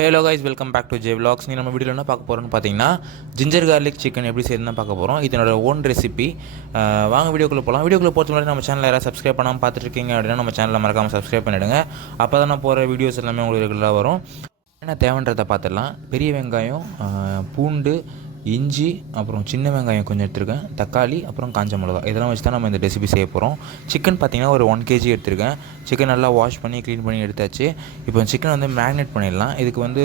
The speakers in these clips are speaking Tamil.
Hello guys, welcome back to J vlogs. நீ நம்ம வீடியோவில் என்ன பார்க்க போகிறோம்னு பார்த்தீங்கன்னா ஜிஞ்சர் கார்லிக் சிக்கன் எப்படி செய்யணும்னு பார்க்க போகிறோம். இதனோட ஓன் ரெசிபி. வாங்க வீடியோக்குள்ளே போகலாம். வீடியோக்குள்ளே போகிறது முன்னாடி நம்ம சேனலில் யாராவது சப்ஸ்கிரைப் பண்ணாமல் பார்த்துருக்கீங்க அப்படின்னா நம்ம சேனலில் மறக்காமல் சப்ஸ்கிரைப் பண்ணிவிடுங்க. அப்போ தான் நான் போகிற வீடியோஸ் எல்லாமே உங்களுக்கு ரெகுலராக வரும். என்ன தேவைன்றதை பார்த்துடலாம். பெரிய வெங்காயம், பூண்டு, இஞ்சி, அப்புறம் சின்ன வெங்காயம் கொஞ்சம் எடுத்துருக்கேன், தக்காளி, அப்புறம் காஞ்ச மிளகா, இதெல்லாம் வச்சு தான் நம்ம இந்த ரெசிபி செய்ய போகிறோம். சிக்கன் பார்த்திங்கன்னா ஒரு 1 kg எடுத்துருக்கேன். சிக்கன் நல்லா வாஷ் பண்ணி க்ளீன் பண்ணி எடுத்தாச்சு. இப்போ சிக்கன் வந்து மேரினேட் பண்ணிடலாம். இதுக்கு வந்து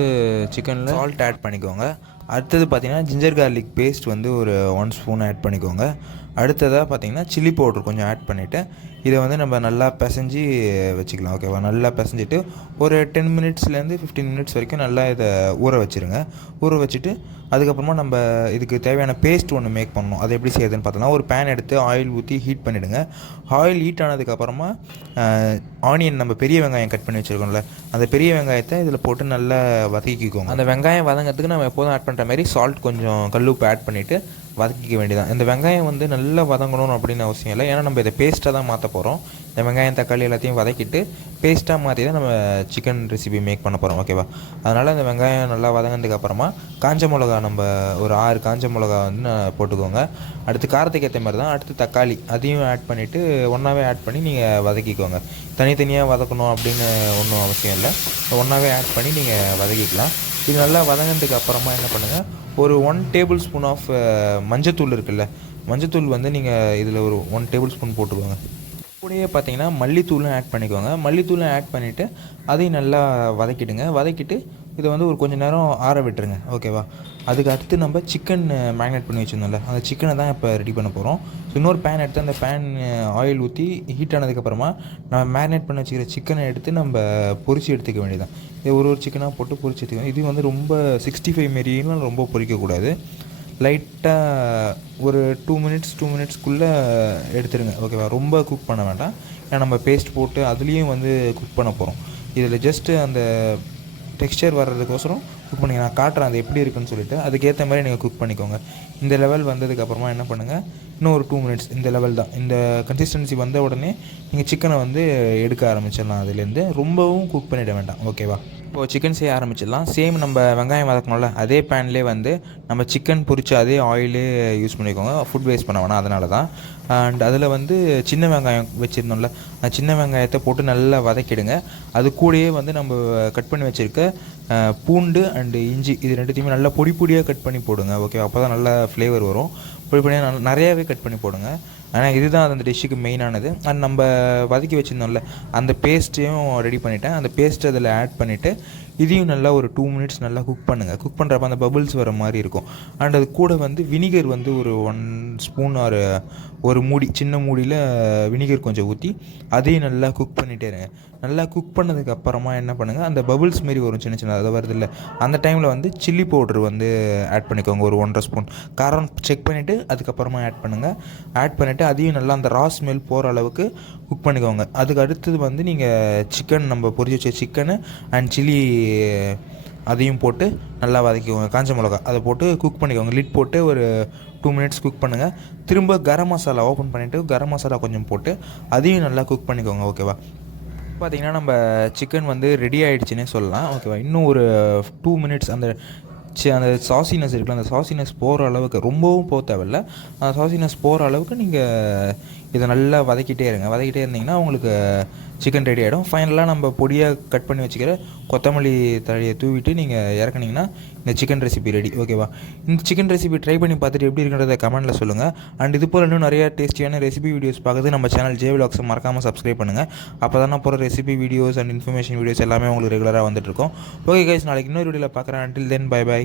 சிக்கனில் சால்ட் ஆட் பண்ணிக்கோங்க. அடுத்தது பார்த்திங்கன்னா ஜிஞ்சர் கார்லிக் பேஸ்ட் வந்து ஒரு 1 ஸ்பூன் ஆட் பண்ணிக்கோங்க. அடுத்ததாக பார்த்திங்கன்னா சில்லி பவுடர் கொஞ்சம் ஆட் பண்ணிவிட்டு இதை வந்து நம்ம நல்லா பிசைஞ்சு வச்சுக்கலாம். ஓகேவா? நல்லா பிசைஞ்சிட்டு ஒரு 10 மினிட்ஸ்லேருந்து 15 மினிட்ஸ் வரைக்கும் நல்லா இதை ஊற வச்சுருங்க. ஊற வச்சுட்டு அதுக்கப்புறமா நம்ம இதுக்கு தேவையான பேஸ்ட் ஒன்று மேக் பண்ணணும். அது எப்படி செய்யுதுன்னு பார்த்தோம்னா, ஒரு பேன் எடுத்து ஆயில் ஊற்றி ஹீட் பண்ணிவிடுங்க. ஆயில் ஹீட் ஆனதுக்கப்புறமா ஆனியன், நம்ம பெரிய வெங்காயம் கட் பண்ணி வச்சுருக்கோம்ல, அந்த பெரிய வெங்காயத்தை இதில் போட்டு நல்லா வதக்கிக்கோங்க. அந்த வெங்காயம் வதங்கிறதுக்கு நம்ம எப்போதும் ஆட் பண்ணுற மாதிரி சால்ட், கொஞ்சம் கல்லுப்பு ஆட் பண்ணிவிட்டு வதக்கிக்க வேண்டியதான். இந்த வெங்காயம் வந்து நல்லா வதங்கணும் அப்படின்னு அவசியம் இல்லை. ஏன்னா நம்ம இதை பேஸ்ட்டாக தான் மாற்ற போகிறோம். இந்த வெங்காயம், தக்காளி எல்லாத்தையும் வதக்கிட்டு பேஸ்ட்டாக மாற்றி தான் நம்ம சிக்கன் ரெசிபி மேக் பண்ண போகிறோம். ஓகேவா? அதனால் இந்த வெங்காயம் நல்லா வதங்கினதுக்கப்புறமா காஞ்ச மிளகா, நம்ம ஒரு 6 காஞ்ச மிளகா வந்து போட்டுக்கோங்க. அடுத்து காரத்துக்கு ஏற்ற மாதிரி தான். அடுத்து தக்காளி, அதையும் ஆட் பண்ணிவிட்டு ஒன்றாவே ஆட் பண்ணி நீங்கள் வதக்கிக்கோங்க. தனித்தனியாக வதக்கணும் அப்படின்னு ஒன்றும் அவசியம் இல்லை. ஒன்றாவே ஆட் பண்ணி நீங்கள் வதக்கிக்கலாம். இது நல்லா வதங்கினதுக்கு அப்புறமா என்ன பண்ணுங்கள், ஒரு 1 டேபிள் ஸ்பூன் ஆஃப் மஞ்சத்தூள் இருக்குல்ல, மஞ்சத்தூள் வந்து நீங்கள் இதில் ஒரு 1 டேபிள் ஸ்பூன் போட்டுக்கோங்க. கூடயே பார்த்தீங்கன்னா மல்லித்தூளும் ஆட் பண்ணிக்கோங்க. மல்லித்தூளும் ஆட் பண்ணிவிட்டு அதையும் நல்லா வதக்கிடுங்க. வதக்கிட்டு இதை வந்து ஒரு கொஞ்சம் நேரம் ஆற விட்டுருங்க. ஓகேவா? அதுக்கு அடுத்து நம்ம சிக்கன் மேரினேட் பண்ணி வச்சுருந்தோம்ல, அந்த சிக்கனை தான் இப்போ ரெடி பண்ண போகிறோம். ஸோ இன்னொரு பேன் எடுத்து அந்த பேன் ஆயில் ஊற்றி ஹீட் ஆனதுக்கப்புறமா நம்ம மேரினேட் பண்ணி வச்சுக்கிற சிக்கனை எடுத்து நம்ம பொரிச்சு எடுத்துக்க வேண்டியதான். இது ஒரு சிக்கனாக போட்டு பொரிச்சு எடுத்துக்கணும். இது வந்து ரொம்ப 65 மாரிலாம் ரொம்ப பொரிக்கக்கூடாது. லைட்டாக ஒரு 2 மினிட்ஸ்க்குள்ளே எடுத்துருங்க. ஓகேவா? ரொம்ப குக் பண்ண வேண்டாம். ஏன்னா நம்ம பேஸ்ட் போட்டு அதுலேயும் வந்து குக் பண்ண போகிறோம். இதில் ஜஸ்ட்டு அந்த டெக்ஸ்சர் வர்றதுக்கோசரம் குக் பண்ணி நான் காட்டுறேன் அது எப்படி இருக்குன்னு சொல்லிவிட்டு. அதுக்கேற்ற மாதிரி நீங்கள் குக் பண்ணிக்கோங்க. இந்த லெவல் வந்ததுக்கப்புறமா என்ன பண்ணுங்கள், இன்னும் ஒரு 2 மினிட்ஸ், இந்த லெவல் தான். இந்த கன்சிஸ்டன்சி வந்த உடனே நீங்கள் சிக்கனை வந்து எடுக்க ஆரம்பிச்சிடலாம். அதுலேருந்து ரொம்பவும் குக் பண்ணிட வேண்டாம். ஓகேவா? இப்போது சிக்கன் செய்ய ஆரம்பிச்சிடலாம். சேம் நம்ம வெங்காயம் வதக்கணும்ல, அதே பேன்லேயே வந்து நம்ம சிக்கன் பொரிச்சு அதே ஆயிலே யூஸ் பண்ணிக்கோங்க. ஃபுட் வேஸ்ட் பண்ண வேணாம், அதனால தான். அண்ட் அதில் வந்து சின்ன வெங்காயம் வச்சுருந்தோம்ல, அந்த சின்ன வெங்காயத்தை போட்டு நல்லா வதக்கிடுங்க. அது கூடயே வந்து நம்ம கட் பண்ணி வச்சுருக்க பூண்டு அண்டு இஞ்சி, இது ரெண்டுத்தையுமே நல்லா பொடி பொடியாக கட் பண்ணி போடுங்க. ஓகே? அப்போ தான் நல்லா ஃப்ளேவர் வரும். பொடி பொடியாக நிறையாவே கட் பண்ணி போடுங்க. ஆனால் இதுதான் அந்த டிஷ்ஷுக்கு மெயினானது. அண்ட் நம்ம வதக்கி வச்சுருந்தோம்ல, அந்த பேஸ்ட்டையும் ரெடி பண்ணிவிட்டேன். அந்த பேஸ்ட்டு அதில் ஆட் பண்ணிவிட்டு இதையும் நல்லா ஒரு 2 மினிட்ஸ் நல்லா குக் பண்ணுங்கள். குக் பண்ணுறப்ப அந்த பபுள்ஸ் வர மாதிரி இருக்கும். அண்ட் அது கூட வந்து வினிகர் வந்து ஒரு 1 ஸ்பூன் ஒரு மூடி, சின்ன மூடியில் வினிகர் கொஞ்சம் ஊற்றி அதையும் நல்லா குக் பண்ணிகிட்டே இருங்க. நல்லா குக் பண்ணதுக்கு அப்புறமா என்ன பண்ணுங்கள், அந்த பபுள்ஸ் மாரி வரும் சின்ன சின்ன, அது வருது இல்லை, அந்த டைமில் வந்து சில்லி பவுட்ரு வந்து ஆட் பண்ணிக்கோங்க. ஒரு 1.5 ஸ்பூன் காரம் செக் பண்ணிவிட்டு அதுக்கப்புறமா ஆட் பண்ணுங்கள். ஆட் பண்ணிவிட்டு அதையும் நல்லா அந்த ரா ஸ்மெல் போகிற அளவுக்கு குக் பண்ணிக்கோங்க. அதுக்கு அடுத்தது வந்து நீங்கள் சிக்கன், நம்ம பொரிச்சு வச்ச சிக்கனு அண்ட் சில்லி அதையும் போட்டு நல்லா வதக்கிக்கோங்க. காஞ்ச மிளகா அதை போட்டு குக் பண்ணிக்கோங்க. லிட் போட்டு ஒரு 2 மினிட்ஸ் குக் பண்ணுங்கள். திரும்ப கரம் மசாலா ஓப்பன் பண்ணிவிட்டு கரம் மசாலா கொஞ்சம் போட்டு அதையும் நல்லா குக் பண்ணிக்கோங்க. ஓகேவா? பார்த்திங்கன்னா நம்ம சிக்கன் வந்து ரெடி ஆகிடுச்சின்னே சொல்லலாம். ஓகேவா? இன்னும் ஒரு 2 மினிட்ஸ் அந்த சாசினஸ் இருக்குல்ல, அந்த சாசினஸ் போகிற அளவுக்கு, ரொம்பவும் போக தேவையில்ல, அந்த சாசினஸ் போகிற அளவுக்கு நீங்கள் இதை நல்லா வதக்கிட்டே இருங்க. வதக்கிட்டே இருந்தீங்கன்னா உங்களுக்கு சிக்கன் ரெடி ஆகிடும். ஃபைனலாக நம்ம பொடியாக கட் பண்ணி வச்சுக்கிற கொத்தமல்லி தழையை தூவிட்டு நீங்கள் இறக்குனீங்கன்னா இந்த சிக்கன் ரெசிபி ரெடி. ஓகேவா? இந்த சிக்கன் ரெசிபி ட்ரை பண்ணி பார்த்துட்டு எப்படி இருக்குன்றதை கமெண்ட்டில் சொல்லுங்கள். அண்ட் இது போல் இன்னும் நிறையா டேஸ்டியான ரெசிபி வீடியோஸ் பார்க்குறது நம்ம சேனல் ஜே விலாக்ஸை மறக்காமல் சப்ஸ்கிரைப் பண்ணுங்கள். அப்போ தான் நான் போகிற recipe videos and information videos எல்லாமே உங்களுக்கு ரெகுலராக வந்துட்டுருக்கோம். ஓகே கைஸ், நாளைக்கு இன்னொரு வீடியோவில் பார்க்குறேன். Until then bye by.